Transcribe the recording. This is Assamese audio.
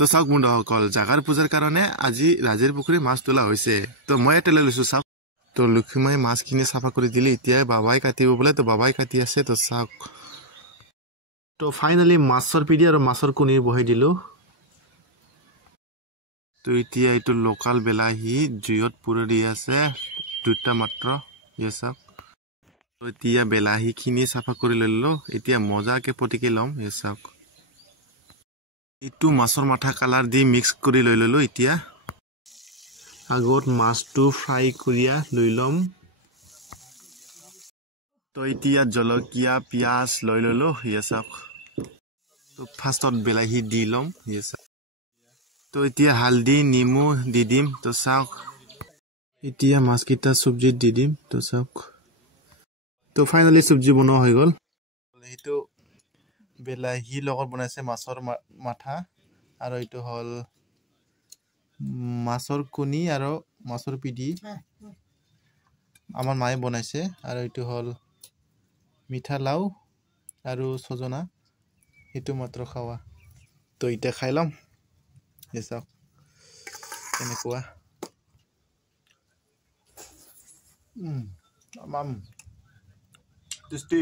তো চাওক বন্ধুসকল জাগাৰ পূজাৰ কাৰণে আজি ৰাজেৰ পুখুৰী মাছ তোলা হৈছে তো মই এটা লৈ লৈছো চাওক তো লক্ষ্মীমাই মাছখিনি চাফা কৰি দিলে এতিয়া বাবাই কাটিব বোলে তো বাবাই কাটি আছে তো চাওক তো ফাইনালি মাছৰ পিডি আৰু মাছৰ কণী বহাই দিলো তো এতিয়া এইটো লোকাল বিলাহী জুইত পুৰি দি আছে দুটা মাত্ৰ ইয়ে চাওক তো এতিয়া বিলাহীখিনি চাফা কৰি ললো এতিয়া মজাকে পটিকি লম ইয়ে চাওক এইটো মাছৰ মাথা কালাৰ দি মিক্স কৰি লৈ ললো এতিয়া আগত মাছটো ফ্ৰাই কৰিয়া লৈ লম তো এতিয়া জলকীয়া পিয়াজ লৈ ললো ইয়ে চাওক তো ফাৰ্ষ্টত বিলাহী দি লম ইয়ে চাওক তো এতিয়া হালদি নিমু দি দিম তো চাওক এতিয়া মাছকিটা সবজি দি দিম তো চাওক তো ফাইনালি সবজি বনোৱা হৈ গল এইটো বিলাহী লগত বনাইছে মাছৰ মাথা আৰু এইটো হল মাছৰ কণী আৰু মাছৰ পিডি আমাৰ মায়ে বনাইছে আৰু এইটো হল মিঠা লাউ আৰু সজনা এইটো মাত্ৰ খাৱা তো এটা খাই লম এসব কেনেকুৱা মাম টেষ্টি